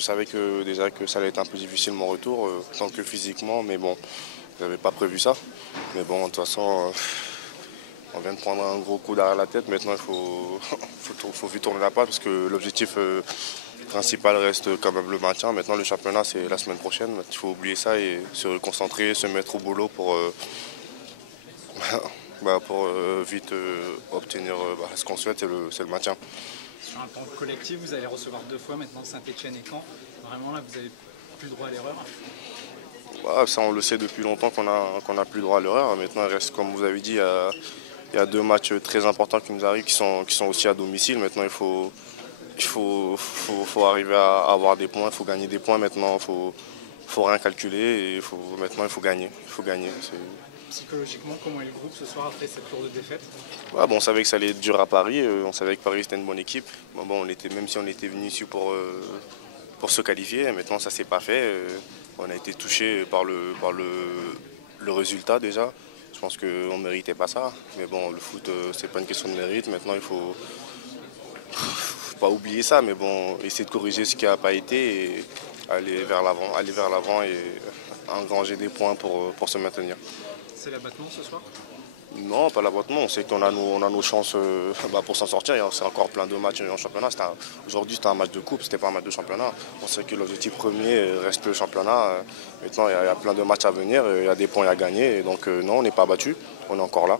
Je savais que déjà que ça allait être un peu difficile mon retour, tant que physiquement, mais bon, je n'avais pas prévu ça. Mais bon, de toute façon, on vient de prendre un gros coup derrière la tête. Maintenant, il faut vite tourner la page parce que l'objectif principal reste quand même le maintien. Maintenant, le championnat, c'est la semaine prochaine. Il faut oublier ça et se concentrer, se mettre au boulot pour vite obtenir ce qu'on souhaite, c'est le maintien. Sur un plan collectif, vous allez recevoir 2 fois maintenant Saint-Etienne et Caen. Vraiment là, vous n'avez plus le droit à l'erreur. Ça, on le sait depuis longtemps qu'on a plus le droit à l'erreur. Maintenant, il reste, comme vous avez dit, il y a 2 matchs très importants qui nous arrivent, qui sont aussi à domicile. Maintenant, il faut arriver à avoir des points, il faut gagner des points. Maintenant, il faut rien calculer et maintenant, il faut gagner. Il faut gagner. Psychologiquement, comment est le groupe ce soir après cette tour de défaite? On savait que ça allait être dur à Paris. On savait que Paris, c'était une bonne équipe. Même si on était venu ici pour se qualifier, maintenant, ça ne s'est pas fait. On a été touché par le résultat déjà. Je pense qu'on ne méritait pas ça. Mais bon, le foot, c'est pas une question de mérite. Maintenant, il faut pas oublier ça. Mais bon, essayer de corriger ce qui n'a pas été et aller vers l'avant et engranger des points pour se maintenir. C'est l'abattement ce soir? Non, pas l'abattement. On sait qu'on a nos chances pour s'en sortir. C'est encore plein de matchs en championnat. Aujourd'hui, c'était un match de coupe, c'était pas un match de championnat. On sait que l'objectif premier reste le championnat. Maintenant, il y a plein de matchs à venir, il y a des points à gagner. Et donc, non, on n'est pas battu. On est encore là.